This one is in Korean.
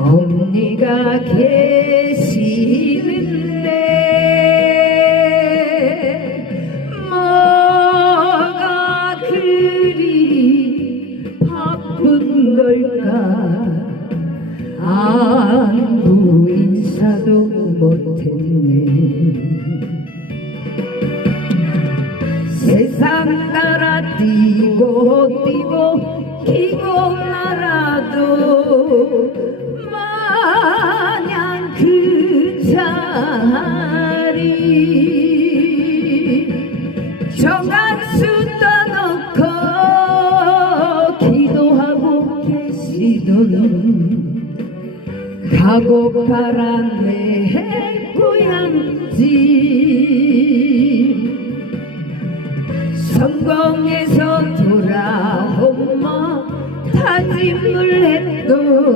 언니가 계시는데 뭐가 그리 바쁜 걸까? 안부 인사도 못했네. 세상 따라 뛰고 뛰고 마냥 그 자리. 정한수 떠놓고 기도하고 계시던 가고파란 내 고향집. 성공해서 돌아오마 다짐을 했던